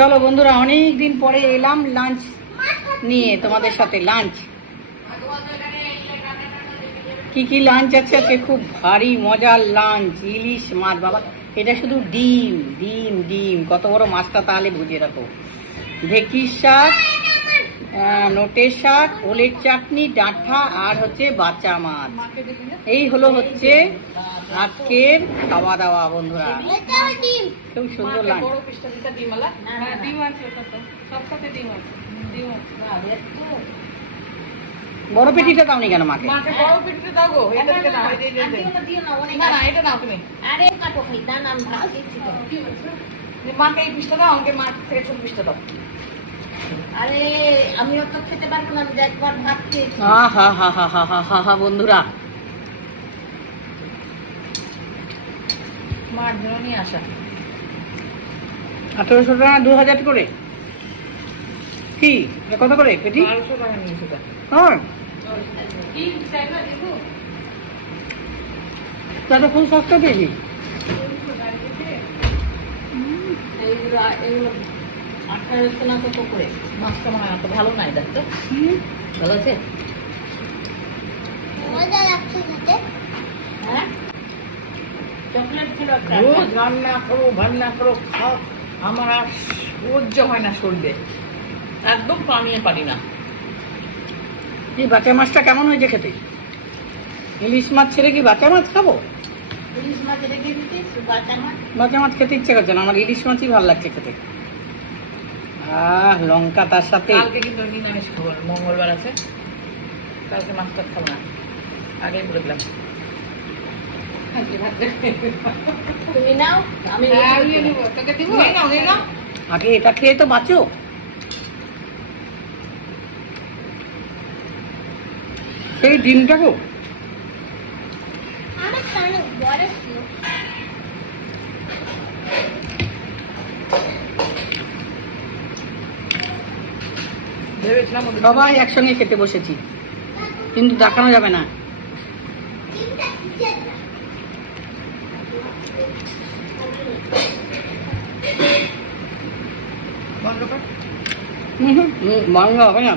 চলো বন্ধুরা, অনেক দিন পরে এলাম লাঞ্চ নিয়ে তোমাদের সাথে। লাঞ্চ কি লাঞ্চ আছে আজকে? খুব ভারী মজার লাঞ্চ। ইলিশ মাছ। বাবা, এটা শুধু ডিম ডিম ডিম। কত বড় মাছটা তাহলে বুঝে রাখো। ঢেঁকির শাক, নোটের শাক, ওলের চাটনি, ডাঁটা আর হচ্ছে বাচ্চা মাছ। এই হচ্ছে আজকের খাওয়া দাওয়া বন্ধুরা। খুব সুন্দর লাঞ্চ। বড় পেটিটা দাও নি কেন মাকে? বড় পেটিটা দাও গো। এটা দিকে দাও। না না, এটা নাও তুমি। আরে কাটো খাই দান আমি ভালো দিচ্ছি তো। মাকে এই পিসটা দাও, আমাকে মা থেকে ছোট পিসটা দাও। আরে আমি তো খেতে পারবো না, আমি একবার ভাত খেয়েছি। হা হা হা হা হা হা হা বন্ধুরা, মার জন্য নিয়ে আসা। 1800 টাকা 2000 করে। কি কত করে পেটি? 1200 টাকা নিয়েছে। হ্যাঁ, তাহলে খুব সস্তা পেয়েছি। এইগুলো 1800 না কত করে? মাছটা মনে হয় অত ভালো নাই, দেখতো ভালো আছে। মজা লাগছে খেতে। হ্যাঁ, চকলেট ছিল একটা। রোজ রান্না করো খাও। আমার আর সহ্য হয় না শরীরে, একদম পানিয়ে পারি না। এই বাচ্চা মাছটা কেমন হয়েছে খেতে? ইলিশ মাছ ছেড়ে কি বাচ্চা মাছ খাবো? ইলিশ মাছ রেখে দিতে বাচ্চা মাছ। বাচ্চা মাছ খেতে ইচ্ছে করছে না আমার। ইলিশ মাছই ভালো লাগছে খেতে। লঙ্কা তার সাথে। কালকে কিন্তু নিরামিষ খাবো, মঙ্গলবার আছে। কালকে মাছ টাছ খাবো না, আগেই বলে দিলাম। তুমি নাও, আমি তোকে দিব। নিয়ে নাও। আগে এটা খেয়ে তো বাঁচো। এই ডিমটা গো, আমার কানে বড় ছিল। ভেবেছিলাম সবাই একসঙ্গে খেতে বসেছি, কিন্তু দেখানো যাবে না। বন্ধ কর। বন্ধ হবে না।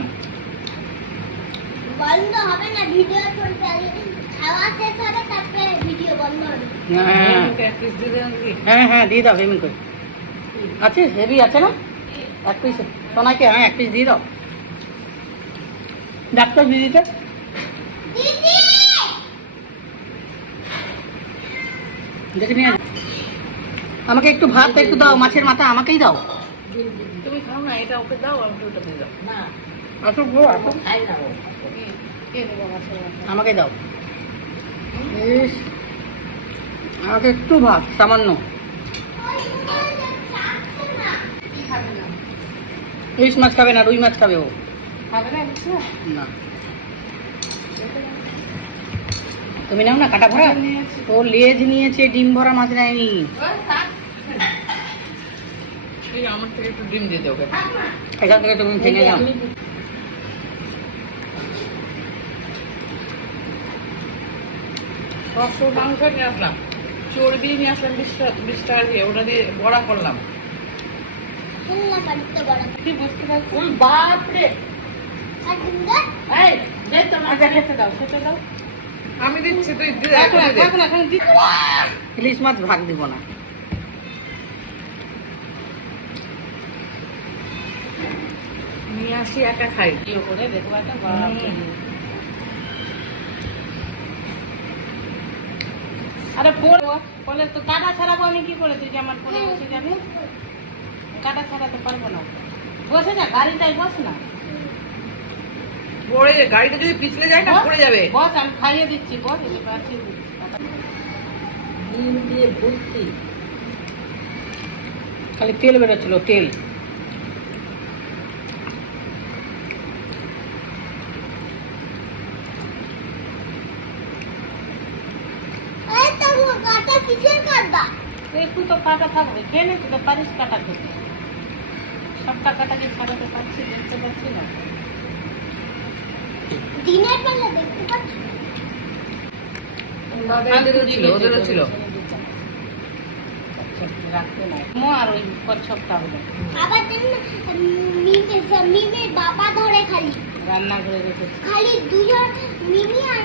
বন্ধ হবে না, ভিডিও চলছে। খাওয়া শেষ হবে তারপরে ভিডিও বন্ধ হবে। হ্যাঁ হ্যাঁ দিয়ে দাও হেমি করে। আছে হেভি আছে না? এক পিস সোনাকে, হ্যাঁ এক পিস দিয়ে দাও। ডাক্তার দিদিটা দিদি দেখে নিয়ে আমাকে একটু ভাত একটু দাও। মাছের মাথা আমাকেই দাও। তুমি খাও না, এটা ওকে দাও, আমাকে ওটা দিয়ে দাও। না আসো গো, আসো। খাই না ও। কে দেবো মাছের মাথা? আমাকে দাও। ইস, আমাকে একটু ভাত সামান্য। ইলিশ মাছ খাবে না, রুই মাছ খাবে ও। খাবে না কিছু? না, তুমি নাও না কাটা ভরা। ও লেজ নিয়েছে, ডিম ভরা মাছ নেয়নি। এই আমার থেকে একটু ডিম দিয়ে দাও ওকে। এখান থেকে তুমি ভেঙে নাও। সবসময় মাংস নিয়ে আসলাম, চর্বি নিয়ে আসলাম 20 টাকা দিয়ে, ওটা দিয়ে বড়া করলাম। শুননা বাড়িতে বড় কি বুঝতে পারছি? ওই বাপ রে। আর সুন্দর। এই, দে তোমার খেতে দাও, খেতে দাও। আমি দিচ্ছি, তুই দিয়ে দে। ইলিশ মাছ ভাগ দিব না। নিয়ে আসি একা খাই। কি করে দেখবো একটা বাপ রে। আরে বলে তো কাটা ছাড়াবো আমি কি করে? তুই যে আমার ফোনে বসে যাবি, কাটা ছাড়াতে পারবো না। বসে যা, গাড়িটাই বস না। পড়ে যায়, গাড়িটা যদি পিছলে যায় না পড়ে যাবে। বস, আমি খাইয়ে দিচ্ছি। বস, ডিম দিয়ে ভর্তি। খালি তেল বেরোচ্ছিল, তেল। এই তো কাটা কিসের কাটবা? একটু তো কাটা থাকবে, খেয়ে নে, তুই তো পারিস কাটা খেতে। সবটা কাটা কি ছাড়াতে পারছি? দেখতে পাচ্ছি না। দিনের বেলা দেখতে পাচ্ছি। ওদেরও ছিল। আচ্ছা। রাখতে নাই আর ওই কচ্ছপটা হলো আবার জানেন মিমের বাবা ধরে খালি রান্না করে রেখেছি। খালি দুজন মিমি আর